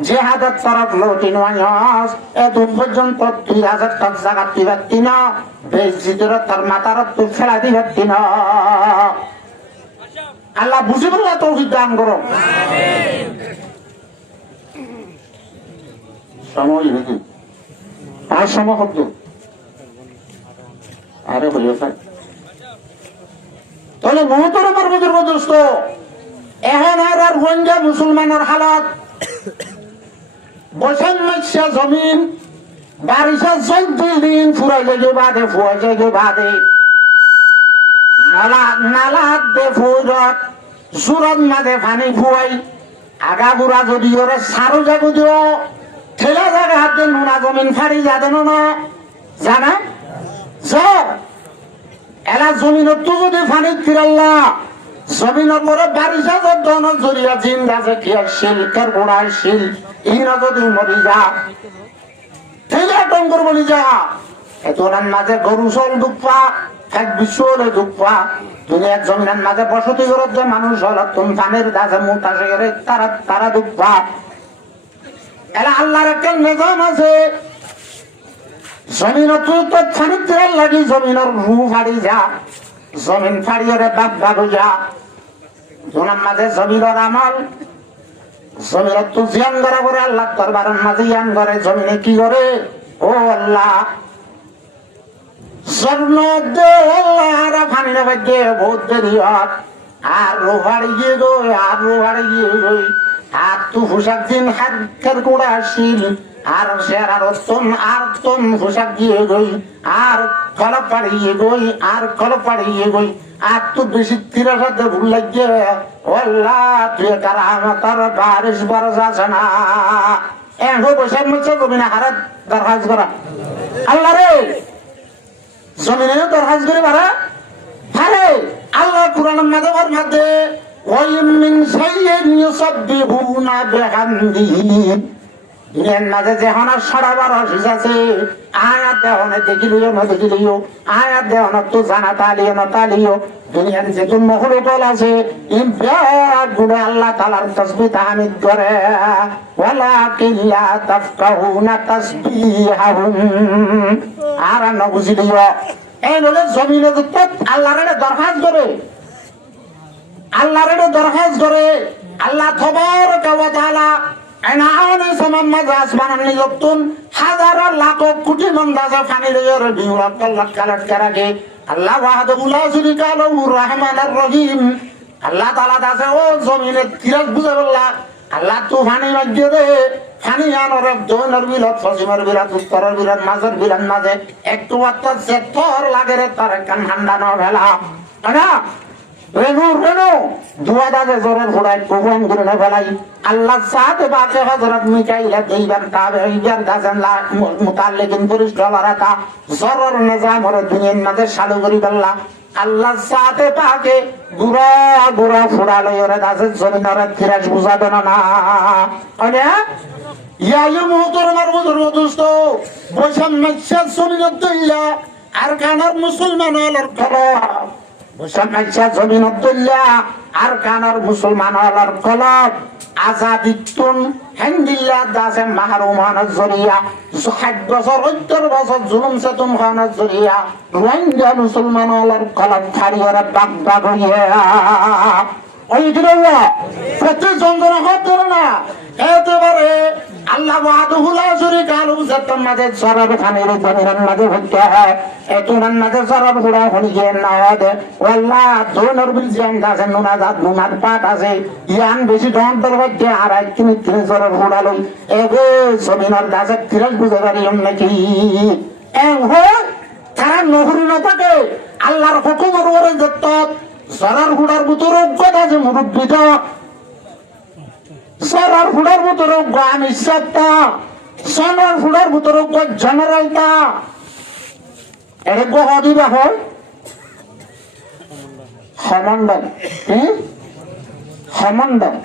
জিহাদের তরফ লৌটিন ওয়াস এতদিন পর্যন্ত 2000 টাকা জায়গা দিবাতি না বেলসিদির তার মাথার তুই ফেলা দিবাতি না আল্লাহ বুঝে বললা তৌফিক দান করো সময় নাকি আর সময় শব্দ আরে হইয়া থাক তাহলে মহতরমার বুজুর্গ দোস্ত এখন আর রোহিঙ্গা মুসলমানের হালাত বৈষম্য জমিন বারিশা 14 দিন ফুরাই যাবে বাদে ফুয়াই যাবে বাদে নালা দে ফুরত সুরত মাঝে পানি ফুয়াই আগা বুড়া যদি ওরে সারো যাগো দিও ঠেলা জায়গা হাতে নুনা জমিন ফাড়ি যাদেন না জানা এলা জমিনত তো যদি পানি ফিরাল্লা জমিনের পরে বারিশা যখন জরিয়া জিন গাছে কি শিল কার গোড়ায় শিল ইনা যদি মরি যা ঠেলা টঙ্কর বলি যা এতনার মাঝে গরু চল দুঃখা এক বিশ্বরে দুঃখা দুনিয়ার জমিনের মাঝে বসতি করত যে মানুষ হল তুমি পানের দাসে মুখ আসে গেলে তারা দুঃখা এরা আল্লাহর একটা নিজাম আছে জমিনত তো খানিক লাগি জমিনের রু ফাড়ি যা জমিন ফাড়ি ওরে বাপ বাবু যা দুনার মাঝে জমিনের আমল জমিনত তো জিয়ান করা করে আল্লাহ দরবারের মাঝে ইয়ান করে জমিনে কি করে ও আল্লাহ স্বর্ণ দে আল্লাহ ফানি নেবে দে বহুত দেরি হয় আর রোহাড়ি গিয়ে গই আর রোহাড়ি গিয়ে গই আর তু পোশাক দিন হাতের গোড়া আসিল আর শের আর তন পোশাক দিয়ে গই আর কলপ পাড়িয়ে গই আর কলপ পাড়িয়ে গই আর তু বেশি তিরা সাথে ভুল লাগিয়ে আল্লাহ তুই তার আমার বারিশ বারস আছে না এগো বসার মধ্যে কবি না হারাত দরখাজ করা আল্লাহ রে জমিনে দরখাজ করে পারা হারে আল্লাহ কুরআনের মাঝে ফরমাতে ওয়াইম মিন শাইইন ইউসাব্বিহুনা বিহামদিহি দুনিয়ার মাঝে যে হনার 12.5 আছে আয়াত দেওয়ানে দেখিলিও না দেখিলিও আয়াত দেওয়ানে তো জানা তালিও না তালিও দুনিয়ার যে কোন মখলুকল আছে ইমপ্যাক গুণে আল্লাহ তাআলার তাসবিহ তাহমিদ করে ওয়ালাকিন লা তাফকাহুনা তাসবিহাহুম আর না বুঝিলিও এই নলে জমিনে তো আল্লাহর দরখাস্ত করে আল্লাহর দরখাস্ত করে আল্লাহ তাবারাকা ওয়া তাআলা এনানে সমাম্মা আসমানান নিয়তুন হাজার লাখ কোটি মন্দাজা ফানি লয়র বিউরা আল্লাহ কালাত করাকে আল্লাহ ওয়াহদাহু লা শারীকা লাহু রহমানুর রহিম আল্লাহ তাআলা দাসে ও জমিনে কিরাত বুঝা বললা আল্লাহ তো ফানি মাঝে দে ফানি আনর দোনর বিলাত ফসিমার বিলাত উত্তরের বিলাত মাঝের বিলাত মাঝে একটু অত সেতর লাগে রে তার কান ঠান্ডা ন ভেলা না রেনু দুয়া দাদে জোরের ঘোড়ায় প্রবন করে না ফেলাই আল্লাহ সাথে বাকে হযরত মিকাইল দেইবার তাবে ইবার দাজান লা মুতাল্লিকিন পরিষ্কার তা জরর নিজাম ওর দুনিয়ার মাঝে চালু করি বললা আল্লাহ সাথে পাকে গুরা গুরা ফুড়ালো ওরে দাসে জমিনের তিরাস বুঝাবে না আরে ইয়ায়ু মুহতরমার বুজুর্গ দোস্ত বৈশাম মাইশা জমিনের দইলা আর কানার মুসলমান হলার খবর মুসলমানসা জমিন আব্দুল্লাহ আর কানার মুসলমান হলার কলব আজাদিতুন হামদুলিল্লাহ দাসে মাহরুমান জরিয়া 60 বছর 70 বছর জুলুম সাতুম খানার জরিয়া রোহিঙ্গা মুসলমান হলার কলব ছাড়িয়ে বাগদা গইয়া ওই দিলা প্রতি যন্ত্রণা হতো না একেবারে আল্লাহ ওয়াহদাহু লা শারীকা লাহু জাতাম মাঝে সরাব খানের জমিনের মাঝে হইতে হয় এতুনার মাঝে সরাব ঘোড়া হলিয়ে না দে আল্লাহ দোনর বিল জান দাসে নুনা জাত নুনার পাট আছে ইয়ান বেশি দন্তর হইতে আর একদিন সরাব ঘোড়া লই এবে জমিনের দাসে তিরাস বুঝে পারিম নাকি এং হয় তারা নহরি না থাকে আল্লাহর হুকুমের উপরে যত সরার ঘোড়ার ভিতরে অজ্ঞতা আছে মুরব্বিটা সরার ফুডার ভিতরে আমি সত্তা সরার ফুডার ভিতরে জেনারেলটা এটা গহদিবা হয় সমন্বয় সমন্বয়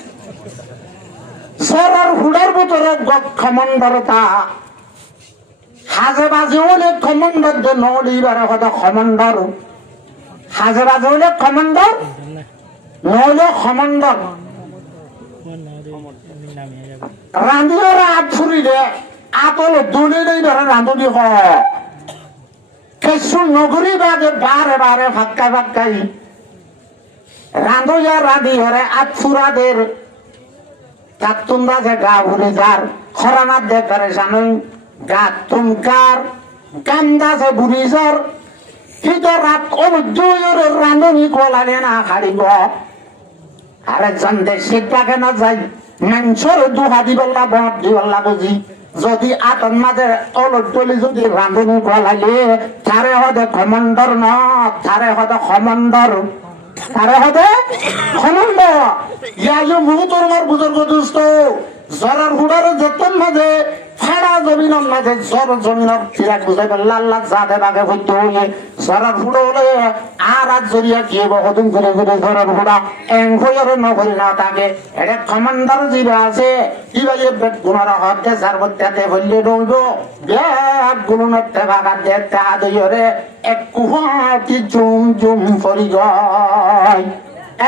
সরার ফুডার ভিতরে খমন্ডরতা হাজে বাজে হলে খমন্ডর নলিবার কথা খমন্ডর হাজে বাজে হলে খমন্ডর নহলে খমন্ডর রাঁধিওরা আট ফুরি দে আতল দুলে নেই ধরে রাঁধুনি কিছু নগরী বাদে বারে বারে ফাক্কাই ফাক্কাই রাঁধুয়া রাঁধি হরে আট ফুরাদের কাতুন্দা যে গা ভরে যার খরানার দে পেরেশান গা তুমকার কান্দা যে বুড়ি যার ভিতর রাত অনুদ্দুয়ের রাঁধুনি কলালে না হারিব আরেকজন দেশে পাকে না যাই মাংসর দুহা দিবল্লা বট দিবল্লা বুঝি যদি আটন মাঝে অলট টলি যদি রাঁধুনি গলাইলে তারে হদে কমান্ডর ন তারে হদে কমান্ডর তারে হদে কমান্ডর ইয়াইও মুহূর্তর মার বুজুর্গ দুষ্ট জরার হুড়ার যতন মাঝে ফাড়া জমিনের মাঝে জর জমিনের ফিরাক বুঝাইবে লাল লাল জাদে বাগে হইতে হইয়ে জরার হুড়ো হলে আর আজ জরিয়া কি বহুদিন ঘুরে ঘুরে জরার হুড়া এং হইয়ারও নকরি না তাকে এটা কমান্ডার জিবা আছে ইবাইয়ে বেট গুণার হতে সার্বত্যাতে হইলে রইব বেট গুণনের তেবাগা দে তা দইরে এক কুহাতি জুম জুম ফরি গয়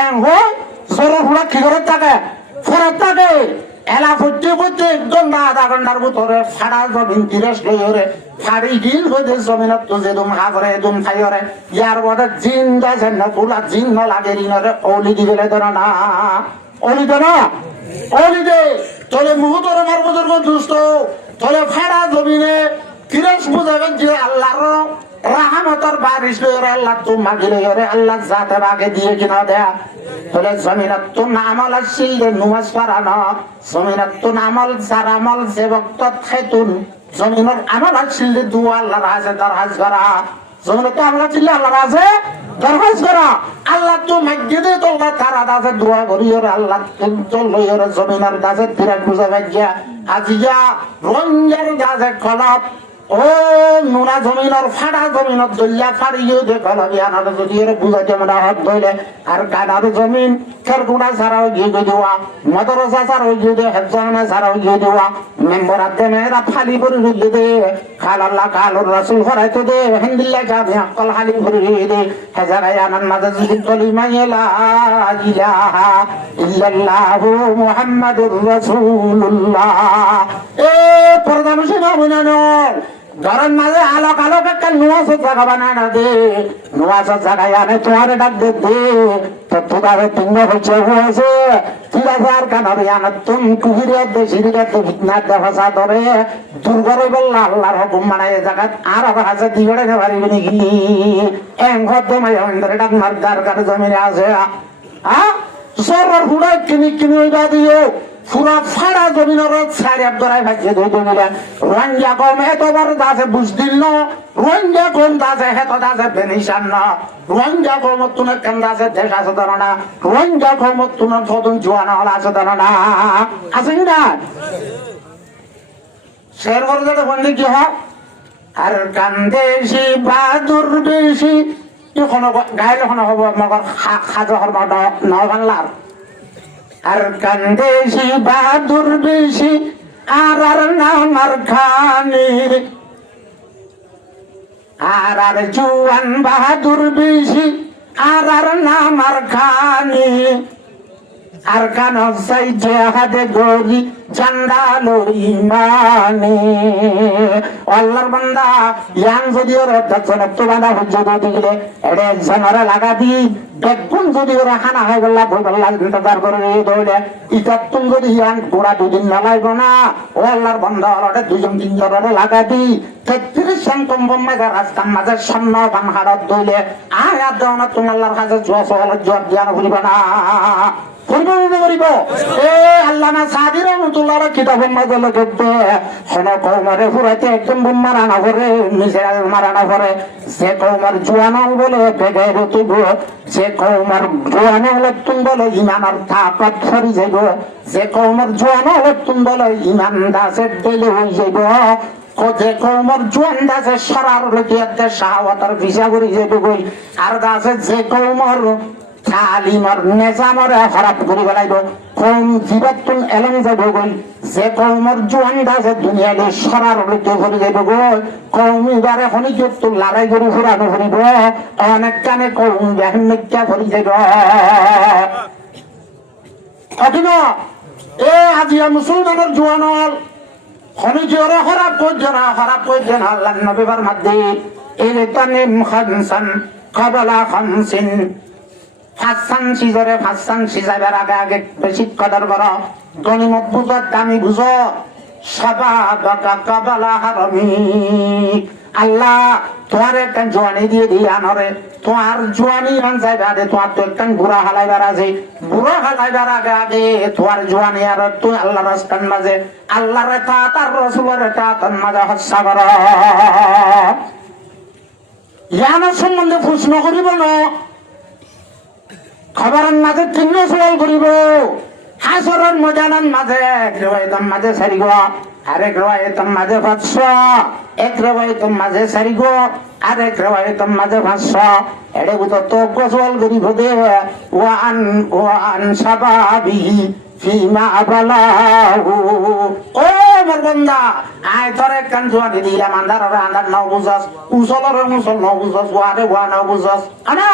এং হই জরার হুড়া কি করে থাকে ফরাত থাকে এলা ফুটতে ফুটতে ঘন্টা আধা ঘন্টার ভিতরে ফাড়া জমিন তিরেস লইরে ফাড়ি গিল হইতে জমিনত তো যে দুম হাগরে দুম খাইরে ইয়ার বড় জিন গাছে না পুরা জিন না লাগে রিনরে ওলি দিবেলে দেন না ওলি দেন ওলি দে তোলে মুহূর্তর মার বুজুর্গ দুষ্ট তোলে ফাড়া জমিনে তিরেস বুঝাবেন যে আল্লাহর রাহমতের বারিশ লইরে আল্লাহ তো মাগি লইরে আল্লাহ জাতে বাগে দিয়ে কিনা দেয়া তোলে জমিনত তো নামল আসছিল নুমাজ পারানো জমিনত তো নামল যার আমল যে বক্ত খাইতুন জমিনের আমল আসছিল দুয়া আল্লাহর হাজে দরহাজ করা জমিনত তো আমল আসছিল আল্লাহর হাজে দরহাজ করা আল্লাহ তো মাগি দে তোলা তারা দাসে দোয়া করিয়রে আল্লাহ তো লইরে জমিনের দাসে তিরাক বুঝা ভাগিয়া আজিয়া রঞ্জার দাসে কলপ ও নুনা জমিনের ফাড়া জমিনত দলিয়া ফাড়িও দেখল বিয়ানার যদি এর বুঝাইতে মনে হাত ধইলে আর কানার জমিন খেরকুড়া ছাড়াও গিয়ে দেওয়া মদরসা ছাড়াও গিয়ে দে হেজানা ছাড়াও গিয়ে দেওয়া মেম্বরাতে মেয়েরা ফালি করে রুগিয়ে দে খাল আল্লাহ খালুর রাসুল হরাইতে দে হিন্দিল্লা যাবে অকল হালি করে দে হেজারাই আনার মাঝে যদি কলিমা ইলাহা ইল্লাল্লাহু মুহাম্মাদুর রাসূলুল্লাহ এ পর্দা মুসিনা বুনানোর ঘরের মাঝে আলোক আলোক একটা নুয়াশো জায়গা বানায় না দে নুয়াশো জায়গায় আনে তোমার ডাক দে তো তোদারে তিন হচ্ছে হয়েছে ঠিক আছে আর কানারে আনার তুম কুহিরে দেশিরে তো ভিতনা দেহসা ধরে দুর্গরে বললা আল্লাহর হুকুম মানায় জায়গা আর আবার হাসে দিগড়ে নে পারিবি নাকি এং ঘর দমাই হইন্দরে ডাক মার দরকার জমিনে আছে সরর হুড়া কিনি কিনি ওইটা দিও পুরা ফাড়া জমিনের সারি আবদরাই ভাজিয়ে ধুই দিলে রঞ্জা কম এতবার দাসে বুঝ দিল না রঞ্জা কম দাসে হেত দাসে বেনিশান না রঞ্জা কম তুনে কেন দাসে দেশ আছে ধর না রঞ্জা কম তুনে ফদন জোয়ানা হল আছে ধর না আছে কি না শের করে যেটা বললি কি হয় আর কান্দেশি বাদুর বেশি এখনো গাইলে এখনো হবো মগর খাজা হরব নবান্লার আর কান্দেশি বাদুর বেশি আর নামার খানি আর জুয়ান বাহাদুর বেশি আর নামার খানি আর কান সাই যে হাতে গরি জান্ডালো ইমানে আল্লাহর বান্দা ইয়ান যদি ওর দর্শন তো বান্দা হজ্জত দিলে এড়ে জানারা লাগা দি বেগুন যদি ওরা খানা হয় বললা বই বললা ইন্তজার করে দৌড়ে ইতাতুন যদি ইয়ান গোড়া দুদিন না লাগবো না ও আল্লাহর বান্দা ওরে দুজন তিনজন লাগা দি 33 সন্তম বম্মা রাস্তার মাঝে সামনে বাম হাড়ত দইলে আয়াত দাও না তুমি আল্লাহর কাছে জোয়া সওয়াল জবাব দিয়া না ভুলিবা না করিব এ আল্লামা সাদি রহমাতুল্লাহর কিতাবের মাঝে লিখতে শোনো কওমারে ফুরাইতে একদম মারা না করে নিজে মারা না করে যে কওমার জওয়ানল বলে বেগে রতিব যে কওমার জওয়ানল তুম বলে ঈমানের তাকত ছড়ি যাইব যে কওমার জওয়ানল তুম বলে ঈমান দাসে দিলে হই যাইব যে কওমার জওয়ান দাসে সরার লইতে শাহাওয়াতের ভিসা করি যাইব কই আর দাসে যে কওমার তালিমর নিজামরে খারাপ করে বেলাইব কম জীবাতুল এলম যাইব গই যে কওমর জোয়ান দাসে দুনিয়াতে সরার লইতে করে যাইব গই কওমি বারে হনিজত লড়াই করে ফুরানো ফুরিব অনেক কানে কওম বেহন মিথ্যা করে যাইব অদিন এ আজিয়া মুসলমানের জোয়ানল হনিজরে খারাপ কইছে না আল্লাহর নবীর মধ্যে ইলতানিম খামসান ক্বাবলা খামসিন ফাসান সিজরে ফাসান সিজাইবার আগে আগে বেশি কদর করো গনিমত বুঝো দামি বুঝো সাবা বাকা কাবালা হারামি আল্লাহ তোমার একটা জোয়ানি দিয়ে দিয়ে আনরে তোমার জোয়ানি আন যাইবে আগে তোমার তো একটা বুড়া হালাইবার আছে বুড়া হালাইবার আগে আগে তোমার জোয়ানি আর তুই আল্লাহ রাস্তার মাঝে আল্লাহর তাআত আর রাসূলের তাআত মাঝে হত্যা কর ইয়ানোর সম্বন্ধে প্রশ্ন করিব না খবরের মাঝে তিন সওয়াল করিব হাসরের ময়দানের মাঝে এক রিওয়ায়াতের মাঝে সারিব আরেক রিওয়ায়াতের মাঝে 500 এক রিওয়ায়াতের মাঝে সারিব আরেক রিওয়ায়াতের মাঝে 500 এডে বুঝ তো সওয়াল করিব দে ওয়ান সাবাবিহি ফিমা আবালাহু ও মোর বান্দা আয় তোর কান জোয়ানি দিলাম আন্দার আন্দার নাও বুঝাস উসলর মুসল নাও বুঝাস ওয়ারে ওয়া নাও বুঝাস আনা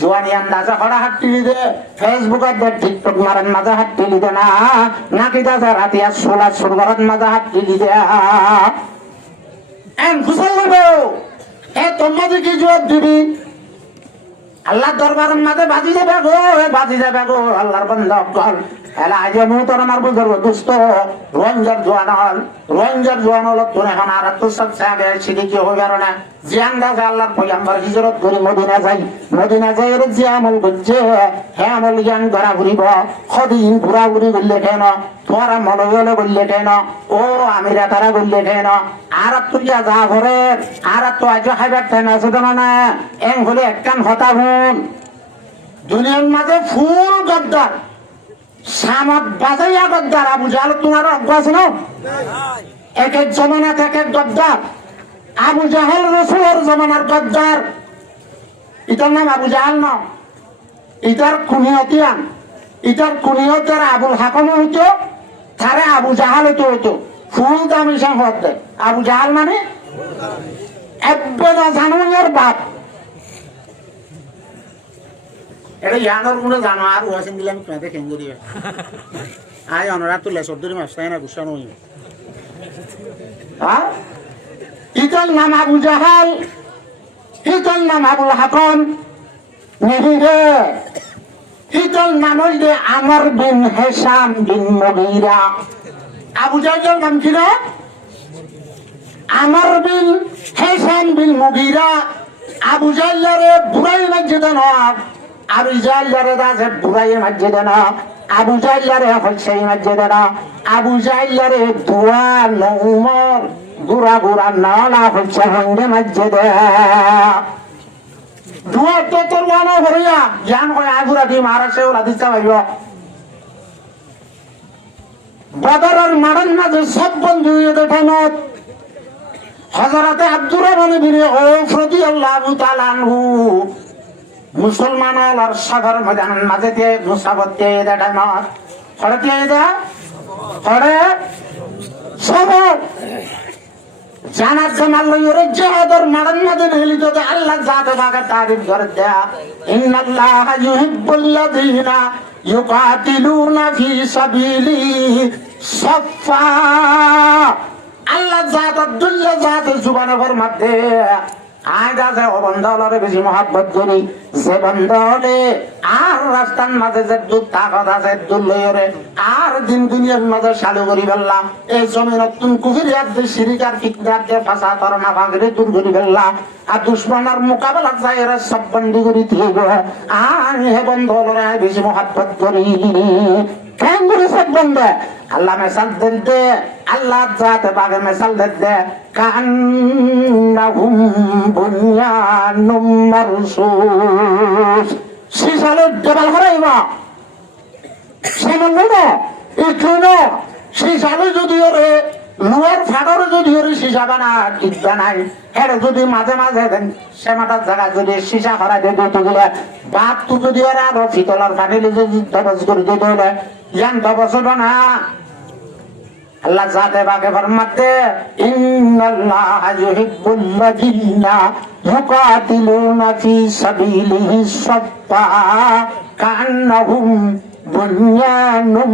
জোয়ানি আন্দাজা হড়া হাঁটি দে ফেসবুকে দে টিকটক মারান মাজা হাঁটি দে না নাকি দাদা রাতে আর সোলা সুরগরাত মাজা হাঁটি দে এন ফুসল লব এ তোমাদের কি জবাব দিবি আল্লাহ দরবারের মাঝে বাজি যাবে গো আল্লাহর বান্দা কল এলা আজ মুতর আমার বুঝর দোস্ত রঞ্জার জোয়ান হল তোর এখন আর তো সব সাবে সিদি কি হবে আর না জিয়ান দাস আল্লাহর পয়গম্বর হিজরত করে মদিনা যাই এর যে আমল করছে হে আমল জ্ঞান করা ঘুরিব কদিন ঘুরা ঘুরি করলে কেন তোরা মলগলে করলে কেন ও আমিরা তারা করলে কেন আর তুই যা ঘরে আর তো আজ খাইবার টাইম আছে তো না এং হলে একখান হতা হুন দুনিয়ার মাঝে ফুল গদ্দার সামত বাজাইয়া গদ্দার আবু জাহাল তোমার অভ্যাস না এক এক জমানাত এক এক গদ্দার আবু জাহাল রসুলের জমানার গদ্দার ইটার নাম আবু জাহাল না ইটার কুনিয়তিয়ান ইটার কুনিয়তের আবুল হাকম হইতো তারে আবু জাহাল হইতো ফুল দামি সংহত দেয় আবু জাহাল মানে একবেলা জানুয়ার বাপ এটা ইয়ানোর কোনো জানো আর ওয়াসিন দিলাম তোমাদের কেন করিবে আয় অনরা তুলে সবদুরি মাস্তাই না গুছানো হইবে হ্যাঁ ইতার নাম আবু জাহাল ইতার নাম আবুল হাকম নেহিরে ইতার নাম হইলে আমর বিন হেশাম বিন মুগীরা আবু জাহালের নাম কি রে আমর বিন হেশাম বিন মুগীরা আবু জাহালের বুড়াই মসজিদে না আবু জাহালের দাসে বুড়াই মসজিদে না আবু জাহালের হইছে মসজিদে না আবু জাহালের দুয়া নউমর গুরা নালা হইছে হইনে মসজিদে দুয়া তো তোর ওয়ানা হরিয়া জ্ঞান হয় আগুরা দি মারাছে ওরা দিতে পাইব বদরের মারান মাঝে সব বন্ধু দেখানো হযরতে আব্দুর রহমান বিন আউফ রাদিয়াল্লাহু তাআলা আনহু মুসলমান আর সাগর ময়দানের মাঝে দিয়ে মুসাবতে দেখানো হড়তে দা হড়ে সবর জানাত জামাল লইরে জিহাদের মারান মাঝে নেলি তো আল্লাহ জাতে বাগা তারিফ করে দেয়া ইন্নাল্লাহা ইউহিব্বুল্লাযীনা ইউকাতিলুনা ফি সাবিলি সাফা আল্লাহ জাত আব্দুল্লাহ জাত জুবানের মধ্যে আজ আছে ও বন্ধরে বেশি মহব্বত করি সে বন্ধরে আর রাস্তার মাঝে যে দুধ তাকত আছে দুধ লইরে আর দিন দুনিয়ার মাঝে চালু করি ফেললাম এই জমি নতুন কুফির হাতে সিরিকার ফিকরাতে ফাঁসা তোর না ভাগরে দূর করি ফেললাম আর দুশ্মনের মোকাবেলা যায় এরা সব বন্ধু করি দিব আর হে বন্ধরে বেশি মহব্বত করি কেন করে সব বন্ধ আল্লাহ মেসাল দিতে আল্লাহ জাতে বাগে মেসাল দিতে কান্নাহুম বুনিয়ানুম মারসুস সিসালের দেবাল হরাইবা সামান্য না একটু না সিসালে যদি ওরে লোয়ার ফাটারে যদি ওরে সিসা বানা কিনতে নাই এর যদি মাঝে মাঝে দেন সেমাটার জায়গা যদি সিসা হরা দিয়ে দিতে গেলে বাপ তো যদি ওরা আরো ফিতলার ফাটিলে যদি দবজ করে দিতে হলে ইয়ান দবজ হবে না আল্লাহ জাতে বাগে ফরমাতে ইন্নাল্লাহা ইউহিব্বুল্লাযীনা ইউকাতিলুনা ফি সাবিলিহি সাফা কান্নাহুম বুনিয়ানুম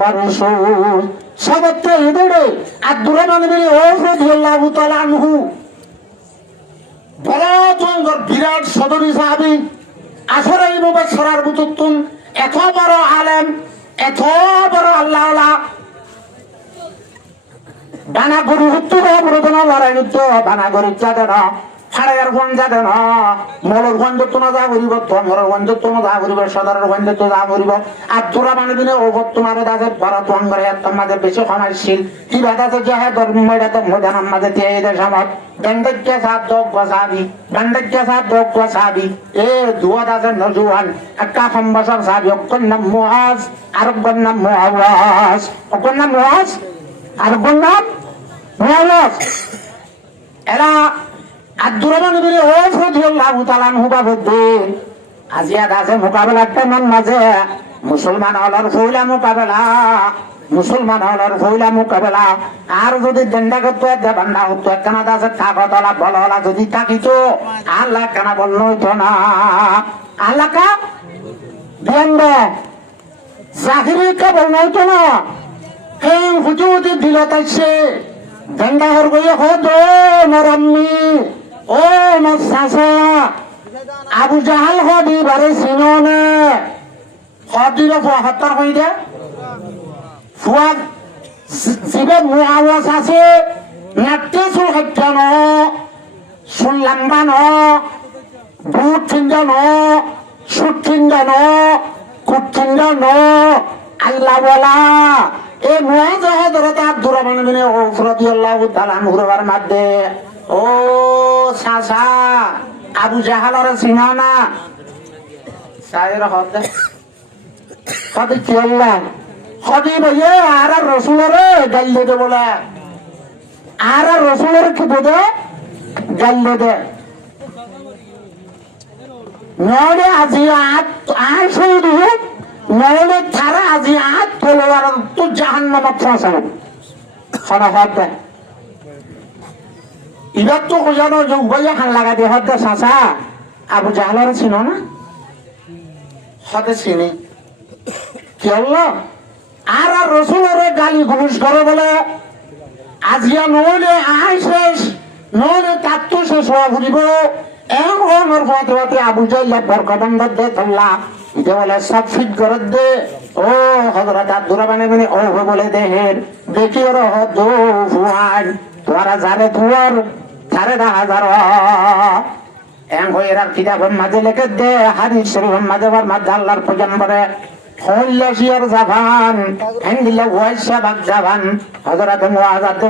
মারসুস সবতে এদরে আব্দুর রহমান বিন আউফ রাদিয়াল্লাহু তাআলা আনহু বড় জঙ্গর বিরাট সদরি সাহাবী আসরাই মুবাশশারার বুতুতুন এত বড় আলেম এত বড় আল্লাহওয়ালা বানা গরু হত্যা বড় লড়াই যুদ্ধ বানা গরু চাঁদে না ফাড়াইয়ার গঞ্জা দেন মলর গঞ্জ তো না যা করিব তোমার গঞ্জ তো না যা করিব সদরের গঞ্জ তো যা করিব আর তোরা মানে দিনে ও তোমার দাসে বড় তোমার তোমাদের বেশি কমাইছিল কি বাদাতে যে হ্যাঁ ধর্মীয়টা তো মজান আমাদের দিয়ে এই দেশামত গন্ধজ্ঞা সাত দোক বসাবি গন্ধজ্ঞা সাত দোক বসাবি এ দুয়া দাসে নজুয়ান একটা সম্বাসর সাবি অক্ষর নাম মুআজ আর অক্ষর নাম মুআওয়াজ অক্ষর নাম মুআজ আর অক্ষর নাম মুআওয়াজ এরা আব্দুররহমান ইবনে আওফ রাদিয়াল্লাহু তাআলা আনহু বাবুদ্দিন আজিয়া দাসে মোকাবেলা তেমন মাঝে মুসলমান হলার ফৌলা মোকাবেলা মুসলমান হলার ফৌলা মোকাবেলা আর যদি দেন্ডা করতো দেবান্ডা হতো একখানা দাসে থাকতলা বল হলা যদি থাকিত আল্লাহ কেনা বলল হইতো না আল্লাহ কা দেন্ড জাহিরি কা বলল হইতো না কেন হুজুর দিল তাইছে দেন্ডা হর গিয়ে হতো নরম্মি ও মাসাসা আবু জাহাল হদি বারে সিনোনে হদিল ফুয়াত্তর হই দে ফুয়াদ জিবে মুআওয়াজ আছে নাট্টে সুল হত্যান সুল্লাম্বান বুট থিন্দান সুট থিন্দান কুট থিন্দান আল্লাহ ওয়ালা এ মুআওয়াজ হযরত আব্দুররহমান ইবনে আওফ রাদিয়াল্লাহু তাআলা আনহুর মধ্যে ও সাসা আবু জাহালর সিনানা সাইর হতে কদি কি আল্লাহ কদি ভাইয়ে আর রাসূলের গাইলে দে বলে আর রাসূলের কি বলে গাইলে দে নলে আজিয়াত আর শুধু নলে তারা আজিয়াত তোলার তো জাহান্নামে ফাঁসাবে খানা হতে ইবার তো কোজানো যে উভয় খান লাগা দিয়ে হতে সাসা আবু জাহালার ছিল না হতে চিনি কি হলো আর রসুলের গালি ঘুষ করে বলে আজিয়া নহলে আই শেষ নহলে তার তো শেষ হওয়া ঘুরিব এমন পথে পথে আবু জাইলা বরকদন্দ দে তোল্লা এটা বলে সব ফিট করে দে ও হজরত আব্দুররহমান ইবনে আওফ বলে দেহের দেখি ওর হদ ফুয়ান তোরা জানে তুয়ার সাড়ে 10,000 এম হয়ে এরা কিতাবের মাঝে লিখে দে হাদিস শরীফের মাঝে মাঝে আল্লাহর পয়গম্বরে হল্লাসিয়ার জাবান হিন্দিলা ওয়াইসা বাগ জাবান হযরত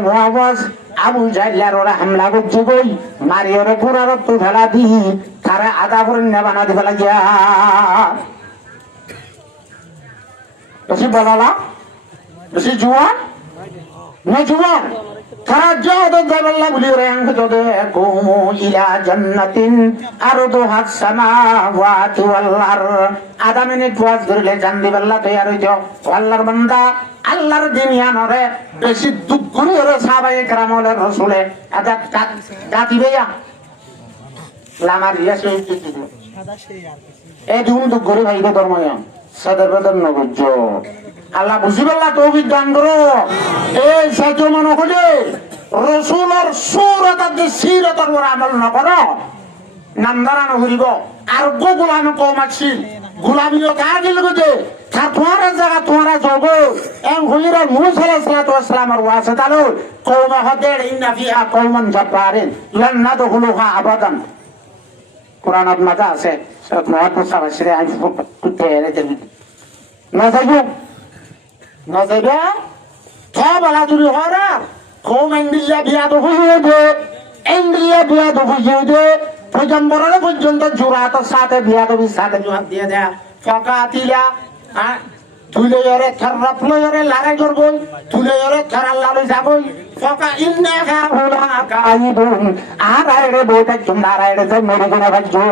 মুআওয়াজ আবু জাহলার ওরা হামলা করছে কই মারি ওরে পুরার তো ফেলা দি তারা আদা করে নেবানা দিবা লাগিয়া বেশি বলালা বেশি জুয়ান না জুয়ান তারা জাবাল্লাহ বলি রেং জদে কুমু ইলা জান্নাতিন আরদুহা সামাওয়াতু ওয়াল আরদ আধা মিনিট ওয়াজ করলে জান্দি বাল্লাহ তৈয়ার হইতো আল্লাহর বান্দা আল্লাহর দিনিয়ানরে বেশি দুঃখ করে ওরে সাহাবায়ে কেরামলে রাসূলে আদা দাতি বেয়া লামার ইয়াসে সাদা সেই আর এই দুন দুঃখ করে ভাইকে ধর্ময় সাদর বদন নবজ আল্লাহ বুঝিবাল্লাহ তৌফিক দান করো এই সাইতো মনে হলে রাসূলের সুরতাত সিরতার উপর আমল না করো নামদারা না হইব আর গোলাম কম আছে গোলামিও কার গেল গতে তোমার জায়গা তোমার যোগ এম হইরা মুসা আলাইহিস সালাতু ওয়াস সালামের ওয়াসে তালো কওমা হাদার ইন্না ফিহা কওমান জাব্বারিন লান নাদখুলুহা আবাদান কোরআনত মাঝে আছে সব মহাপুরুষ আছে আই কুতে এনে দেবি না যাইবো না যাইবা তো বলা দূরে হরা কম ইন্দিল্লা বিয়া তো হইয়ে দে ইন্দিল্লা বিয়া তো হইয়ে দে পয়গম্বরের পর্যন্ত জুরাতের সাথে বিয়া তো সাথে জবাব দিয়ে দেয়া ফাকাতিলা তুলে ওরে থাররাপ লরে লাগাই করবই তুলে ওরে থারাল লালে যাবই ফাকা ইন্নাকা হুলাকা আইবুন আর আইরে বইটা তোমরা আইরে যে মরে গনা বাজো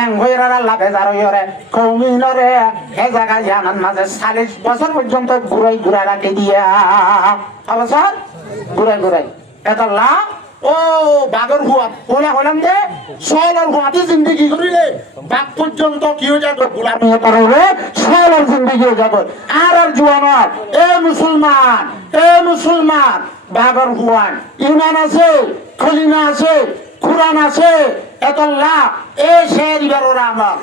এং হইরা লাভে যারই ওরে কৌমিনরে হে জায়গায় জানান মাঝে 40 বছর পর্যন্ত ঘুরাই রাখে দিয়া অবসর ঘুরাই এটা লা ও বাগর হুয়া ওলা হলাম দে সলর হুয়াতে জিন্দেগি করিলে বাগ পর্যন্ত কি হয়ে যাবে গোলামি করবে সলর জিন্দেগি হয়ে যাবে আর জওয়ান এ মুসলমান বাগর হুয়ান ঈমান আছে কলিমা আছে কুরআন আছে এতল্লাহ এ শের বেরোর আমল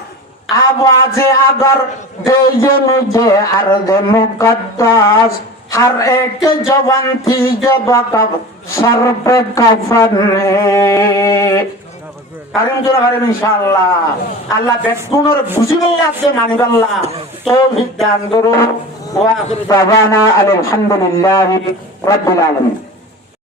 आवाज़े अगर दे ये मुझे अर्द मुक़द्दस हर एक जवान थी जब कब सर पे कफन है কারিম জোরা কারিম ইনশাআল্লাহ আল্লাহ বেকুনোর বুঝিবল্লা আছে মানিবাল্লাহ তৌফিক দান করুন ওয়া আখিরু দাওয়ানা আলহামদুলিল্লাহি রাব্বিল আলামিন।